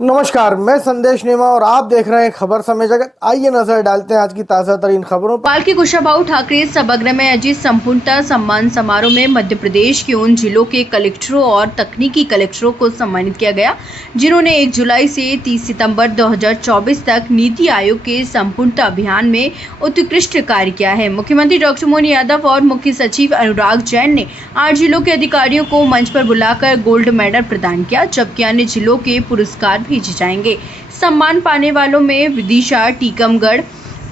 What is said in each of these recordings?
नमस्कार, मैं संदेश नेमा और आप देख रहे हैं खबर समय जगत। आइए नजर डालते हैं आज की ताजा तरीन खबरों पर। भोपाल के कुशाभाऊ ठाकरे सभागृह में आयोजित संपूर्णता सम्मान समारोह में मध्य प्रदेश के उन जिलों के कलेक्टरों और तकनीकी कलेक्टरों को सम्मानित किया गया जिन्होंने 1 जुलाई से 30 सितंबर 2024 तक नीति आयोग के संपूर्णता अभियान में उत्कृष्ट कार्य किया है। मुख्यमंत्री डॉक्टर मोहन यादव और मुख्य सचिव अनुराग जैन ने 8 जिलों के अधिकारियों को मंच पर बुलाकर गोल्ड मेडल प्रदान किया, जबकि अन्य जिलों के पुरस्कार भेजे जाएंगे। सम्मान पाने वालों में विदिशा, टीकमगढ़,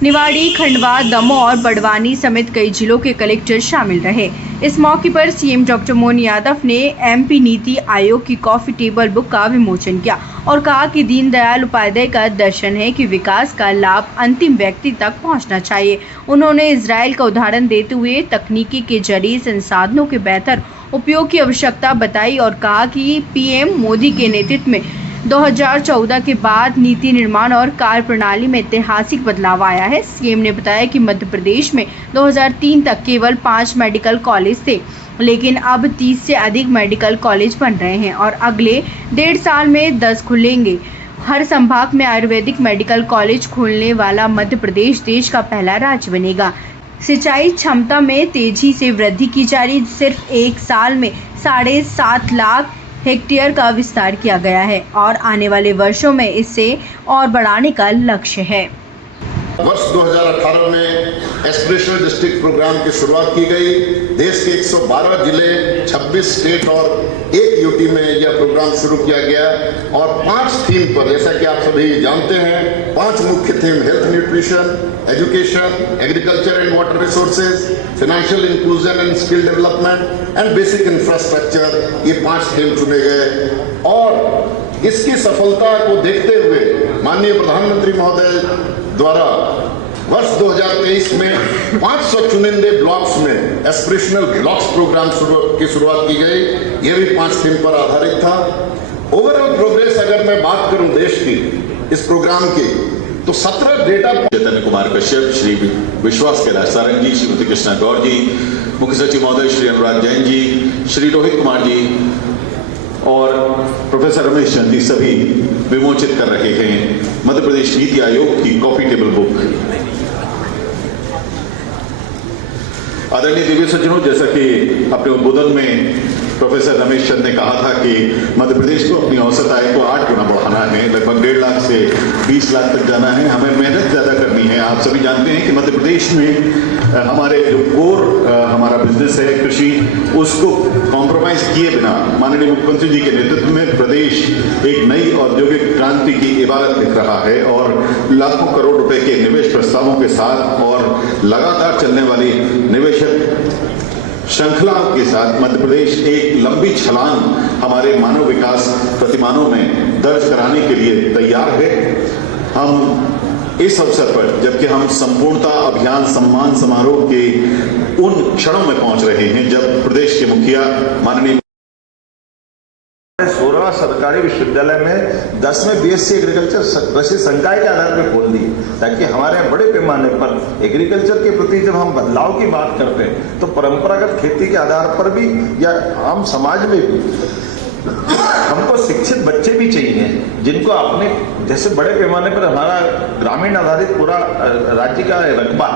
निवाड़ी, खंडवा, दमोह और बड़वानी समेत कई जिलों के कलेक्टर शामिल रहे। इस मौके पर सीएम डॉक्टर मोहन यादव ने एमपी नीति आयोग की कॉफी टेबल बुक का विमोचन किया और कहा कि दीनदयाल उपाध्याय का दर्शन है कि विकास का लाभ अंतिम व्यक्ति तक पहुंचना चाहिए। उन्होंने इजराइल का उदाहरण देते हुए तकनीकी के जरिए संसाधनों के बेहतर उपयोग की आवश्यकता बताई और कहा कि पीएम मोदी के नेतृत्व में 2014 के बाद नीति निर्माण और कार्य प्रणाली में ऐतिहासिक बदलाव आया है। सीएम ने बताया कि मध्य प्रदेश में 2003 तक केवल 5 मेडिकल कॉलेज थे, लेकिन अब 30 से अधिक मेडिकल कॉलेज बन रहे हैं और अगले 1.5 साल में 10 खुलेंगे। हर संभाग में आयुर्वेदिक मेडिकल कॉलेज खोलने वाला मध्य प्रदेश देश का पहला राज्य बनेगा। सिंचाई क्षमता में तेजी से वृद्धि की जा रही, सिर्फ 1 साल में 7.5 लाख हेक्टेयर का विस्तार किया गया है और आने वाले वर्षों में इसे और बढ़ाने का लक्ष्य है। वर्ष 2018 में एस्पिरेशनल डिस्ट्रिक्ट प्रोग्राम की शुरुआत की गई। देश के 112 जिले, 26 स्टेट और 1 यूटी में यह प्रोग्राम शुरू किया गया और 5 थीम पर, जैसा कि आप सभी जानते हैं, 5 मुख्य theme: health, nutrition, education, agriculture and water resources, financial inclusion and skill development and basic infrastructure. ये 5 थीम चुने गए और इसकी सफलता को देखते हुए माननीय प्रधानमंत्री महोदय द्वारा वर्ष 2023 में 500 चुनिंदे ब्लॉक्स में एस्पिरेशनल ब्लॉक्स प्रोग्राम की शुरुआत की गई। यह भी 5 थीम पर आधारित था। ओवरऑल प्रोग्रेस अगर मैं बात करूं देश की इस प्रोग्राम की, तो 17 डेटा चैतन्य कुमार कश्यप, श्री विश्वास कैलाश सारंग जी, श्रीमती कृष्णा गौर जी, मुख्य सचिव महोदय श्री अनुराग जैन जी, श्री रोहित कुमार जी और प्रोफेसर रमेश चंद जी सभी विमोचित कर रहे हैं मध्य प्रदेश नीति आयोग की कॉफी टेबल बुक। आदरणीय दिव्य सज्जनों, जैसा कि अपने उद्बोधन में प्रोफेसर रमेश चंद ने कहा था कि मध्य प्रदेश को अपनी औसत आय को 8 गुना बढ़ाना है, लगभग 1.5 लाख से 20 लाख तक जाना है। हमें मेहनत ज़्यादा करनी है। आप सभी जानते हैं कि मध्य प्रदेश में हमारे जो कोर हमारा बिजनेस है कृषि, उसको कॉम्प्रोमाइज किए बिना माननीय मुख्यमंत्री जी के नेतृत्व में प्रदेश एक नई औद्योगिक क्रांति की इबारत लिख रहा है और लाखों करोड़ रुपए के निवेश प्रस्तावों के साथ और लगातार चलने वाली निवेशक श्रृंखलाओं के साथ मध्य प्रदेश एक लंबी छलांग हमारे मानव विकास प्रतिमानों में दर्ज कराने के लिए तैयार है। हम इस अवसर पर, जबकि हम संपूर्णता अभियान सम्मान समारोह के उन क्षणों में पहुंच रहे हैं जब प्रदेश के मुखिया माननीय 16 सरकारी विश्वविद्यालय में 10वें बीएससी एग्रीकल्चर कृषि संकाय के आधार पर खोल दी, ताकि हमारे बड़े पैमाने पर एग्रीकल्चर के प्रति जब हम बदलाव की बात करते हैं तो परंपरागत खेती के आधार पर भी या आम समाज में भी हमको शिक्षित बच्चे भी चाहिए, जिनको अपने जैसे बड़े पैमाने पर हमारा ग्रामीण आधारित पूरा राज्य का रकबा।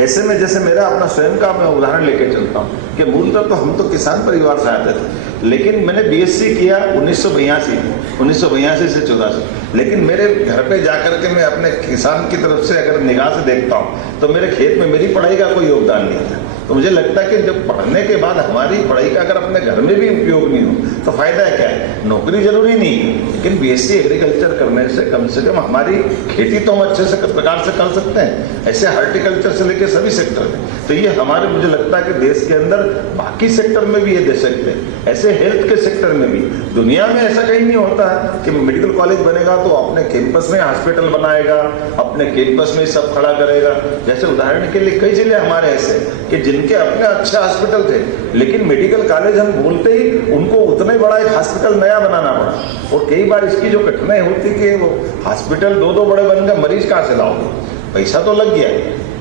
ऐसे में जैसे मेरा अपना स्वयं का मैं उदाहरण लेके चलता हूँ कि मूलतः तो हम तो किसान परिवार से आते थे, लेकिन मैंने बीएससी किया 1982 से 84, लेकिन मेरे घर पे जाकर के मैं अपने किसान की तरफ से अगर निगाह से देखता हूँ तो मेरे खेत में मेरी पढ़ाई का कोई योगदान नहीं था। तो मुझे लगता है कि जब पढ़ने के बाद हमारी पढ़ाई का अगर अपने घर में भी उपयोग नहीं हो तो फायदा क्या है। नौकरी जरूरी नहीं है, लेकिन बीएससी एग्रीकल्चर करने से कम हमारी खेती तो हम अच्छे से प्रकार से कर सकते हैं। ऐसे हार्टिकल्चर से लेकर सभी सेक्टर में, तो ये हमारे मुझे लगता है कि देश के अंदर बाकी सेक्टर में भी ये दे सकते हैं। ऐसे हेल्थ के सेक्टर में भी दुनिया में ऐसा कहीं नहीं होता कि मेडिकल कॉलेज बनेगा तो अपने कैंपस में हॉस्पिटल बनाएगा, अपने कैंपस में सब खड़ा करेगा। जैसे उदाहरण के लिए कई जिले हमारे ऐसे कि जिनके अपने अच्छे हॉस्पिटल थे, लेकिन मेडिकल कॉलेज हम बोलते ही उनको उतना ही बड़ा एक हॉस्पिटल नया बनाना पड़ा। और कई बार इसकी जो कठिनाई होती कि वो हॉस्पिटल 2-2 बड़े बन गए, मरीज कहाँ से लाओगे? पैसा तो लग गया,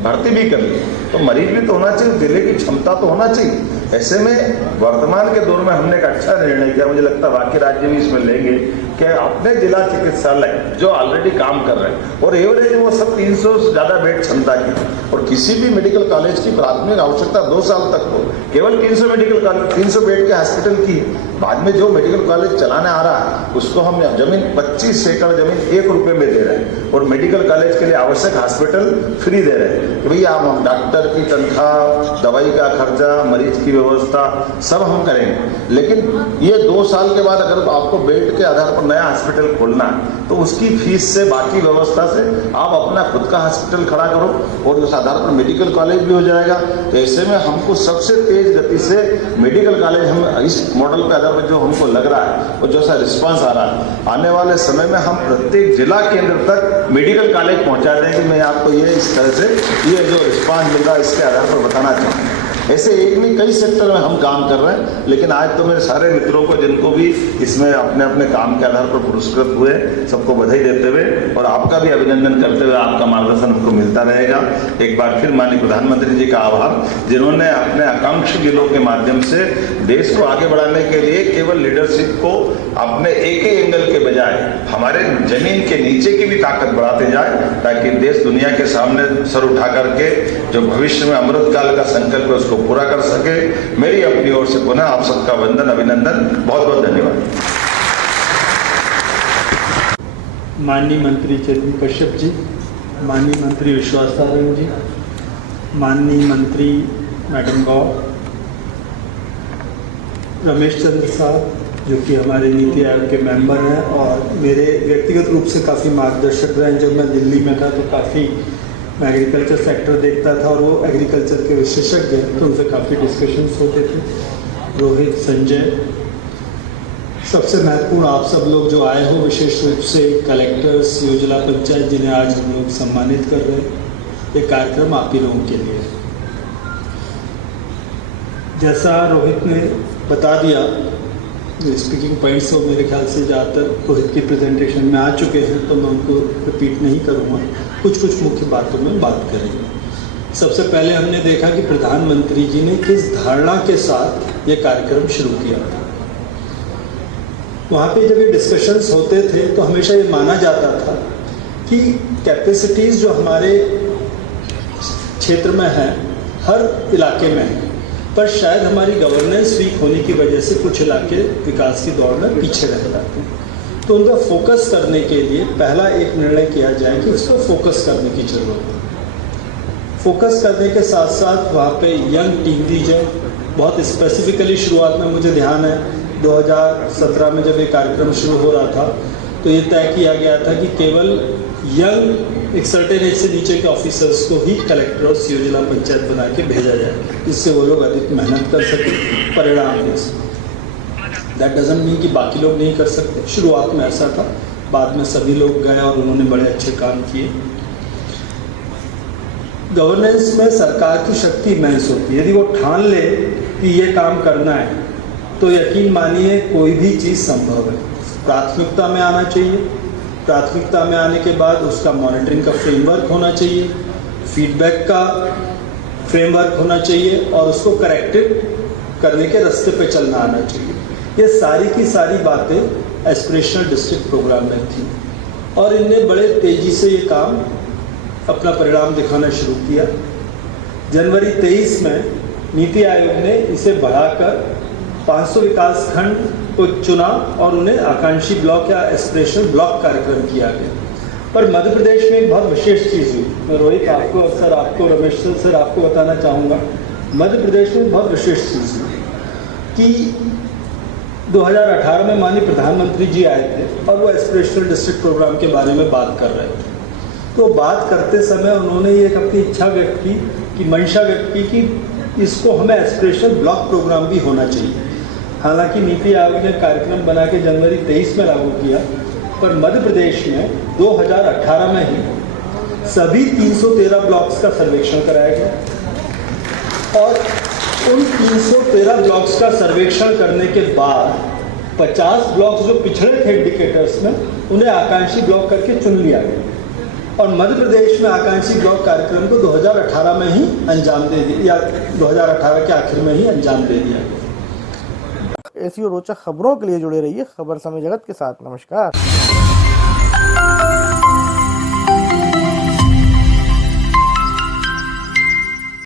भर्ती भी कर ली, तो मरीज भी तो होना चाहिए, दिले की क्षमता तो होना चाहिए। ऐसे में वर्तमान के दौर में हमने एक अच्छा निर्णय किया, मुझे लगता है बाकी राज्य भी इसमें लेंगे कि अपने जिला चिकित्सालय जो ऑलरेडी काम कर रहे हैं और एवरेज वो सब 300 से ज़्यादा बेड क्षमता की, और किसी भी मेडिकल कॉलेज की प्राथमिक आवश्यकता 2 साल तक हो, केवल 300 मेडिकल कॉलेज 300 बेड के हॉस्पिटल की, बाद में जो मेडिकल कॉलेज चलाने आ रहा है उसको हम जमीन 25 एकड़ जमीन 1 रुपये में दे रहे हैं, और मेडिकल कॉलेज के लिए आवश्यक हॉस्पिटल फ्री दे रहे हैं कि भैया हम डॉक्टर की तनख्वाह, दवाई का खर्चा, मरीज की व्यवस्था सब हम करेंगे। लेकिन ये 2 साल के बाद अगर आपको बेड के आधार पर नया हॉस्पिटल खोलना है तो उसकी फीस से, बाकी व्यवस्था से आप अपना खुद का हॉस्पिटल खड़ा करो और उस आधार पर मेडिकल कॉलेज भी हो जाएगा। तो ऐसे में हमको सबसे तेज गति से मेडिकल कॉलेज, हम इस मॉडल के आधार पर जो हमको लग रहा है और जो सा रिस्पांस आ रहा है, आने वाले समय में हम प्रत्येक जिला केंद्र तक मेडिकल कॉलेज पहुंचा देंगे। मैं आपको ये इस तरह से ये जो रिस्पांस मिल रहा है इसके आधार पर बताना चाहूँगा। ऐसे एक नहीं कई सेक्टर में हम काम कर रहे हैं, लेकिन आज तो मेरे सारे मित्रों को जिनको भी इसमें अपने अपने काम के आधार पर पुरस्कृत हुए, सबको बधाई देते हुए और आपका भी अभिनंदन करते हुए आपका मार्गदर्शन हमको मिलता रहेगा। एक बार फिर माननीय प्रधानमंत्री जी का आभार, जिन्होंने अपने आकांक्षी जिलों के माध्यम से देश को आगे बढ़ाने के लिए केवल लीडरशिप को अपने एक ही एंगल के बजाय हमारे जमीन के नीचे की भी ताकत बढ़ाते जाए, ताकि देश दुनिया के सामने सर उठा करके जो भविष्य में अमृत काल का संकल्प है उसको पूरा कर सके। मेरी अपनी ओर से पुनः आप सबका वंदन, अभिनंदन, बहुत बहुत धन्यवाद। माननीय मंत्री चेतन कश्यप जी, माननीय मंत्री विश्वास सारंग जी, माननीय मंत्री मैडम गौर, रमेश चंद्र साहब जो कि हमारे नीति आयोग के मेंबर हैं और मेरे व्यक्तिगत रूप से काफ़ी मार्गदर्शक रहे। जब मैं दिल्ली में था तो काफ़ी मैं एग्रीकल्चर सेक्टर देखता था और वो एग्रीकल्चर के विशेषज्ञ हैं तो उनसे काफ़ी डिस्कशंस होते थे। रोहित, संजय, सबसे महत्वपूर्ण आप सब लोग जो आए हो, विशेष रूप से कलेक्टर्स, योजना पंचायत जिन्हें आज हम लोग सम्मानित कर रहे हैं, ये कार्यक्रम आप ही लोगों के लिए। जैसा रोहित ने बता दिया, स्पीकिंग पॉइंट्स तो मेरे ख्याल से ज़्यादातर रोहित की प्रेजेंटेशन में आ चुके हैं, तो मैं उनको रिपीट नहीं करूँगा। कुछ मुख्य बातों में बात करेंगे। सबसे पहले हमने देखा कि प्रधानमंत्री जी ने किस धारणा के साथ ये कार्यक्रम शुरू किया था। वहाँ पे जब ये डिस्कशंस होते थे तो हमेशा ये माना जाता था कि कैपेसिटीज़ जो हमारे क्षेत्र में है, हर इलाके में है, पर शायद हमारी गवर्नेंस वीक होने की वजह से कुछ इलाके विकास की दौड़ में पीछे रह जाते हैं। तो उनका फोकस करने के लिए पहला एक निर्णय किया जाए कि उसको फोकस करने की ज़रूरत है। फोकस करने के साथ साथ वहाँ पे यंग टीम दी जाए। बहुत स्पेसिफिकली शुरुआत में मुझे ध्यान है 2017 में जब ये कार्यक्रम शुरू हो रहा था तो ये तय किया गया था कि केवल यंग एक सर्टेन एज से नीचे के ऑफिसर्स को ही कलेक्टर और योजना पंचायत बना के भेजा जाए, जिससे वो लोग अधिक मेहनत कर सके, परिणाम दे सके। दैट डजंट मीन कि बाकी लोग नहीं कर सकते। शुरुआत में ऐसा था, बाद में सभी लोग गए और उन्होंने बड़े अच्छे काम किए। गवर्नेंस में सरकार की शक्ति इमेंस होती है। यदि वो ठान ले कि ये काम करना है तो यकीन मानिए कोई भी चीज़ संभव है। प्राथमिकता में आना चाहिए, प्राथमिकता में आने के बाद उसका मॉनिटरिंग का फ्रेमवर्क होना चाहिए, फीडबैक का फ्रेमवर्क होना चाहिए और उसको करेक्टिव करने के रास्ते पे चलना आना चाहिए। ये सारी की सारी बातें एस्पिरेशनल डिस्ट्रिक्ट प्रोग्राम में थी और इनने बड़े तेज़ी से ये काम अपना परिणाम दिखाना शुरू किया। जनवरी 23 में नीति आयोग ने इसे बढ़ाकर 500 विकास खंड को चुना और उन्हें आकांक्षी ब्लॉक या एस्पिरेशनल ब्लॉक कार्यक्रम किया गया। पर मध्य प्रदेश में एक बहुत विशेष चीज़ हुई। मैं रोहित आपको, सर आपको, रमेश सर आपको बताना चाहूँगा, मध्य प्रदेश में बहुत विशेष चीज़ हुई कि 2018 में माननीय प्रधानमंत्री जी आए थे और वो एस्पिरेशनल डिस्ट्रिक्ट प्रोग्राम के बारे में बात कर रहे थे। तो बात करते समय उन्होंने ये अपनी इच्छा व्यक्त की कि मंशा व्यक्त की कि इसको हमें एस्पिरेशनल ब्लॉक प्रोग्राम भी होना चाहिए। हालांकि नीति आयोग ने कार्यक्रम बना के जनवरी 23 में लागू किया, पर मध्य प्रदेश में 2018 में ही सभी 313 ब्लॉक्स का सर्वेक्षण कराया गया और उन 313 ब्लॉक्स का सर्वेक्षण करने के बाद 50 ब्लॉक्स जो पिछड़े थे इंडिकेटर्स में, उन्हें आकांक्षी ब्लॉक करके चुन लिया गया और मध्य प्रदेश में आकांक्षी ब्लॉक कार्यक्रम को 2018 में ही अंजाम दे दिया, या 2018 के आखिर में ही अंजाम दे दिया गया। ऐसी और रोचक खबरों के लिए जुड़े रहिए खबर समय जगत के साथ। नमस्कार।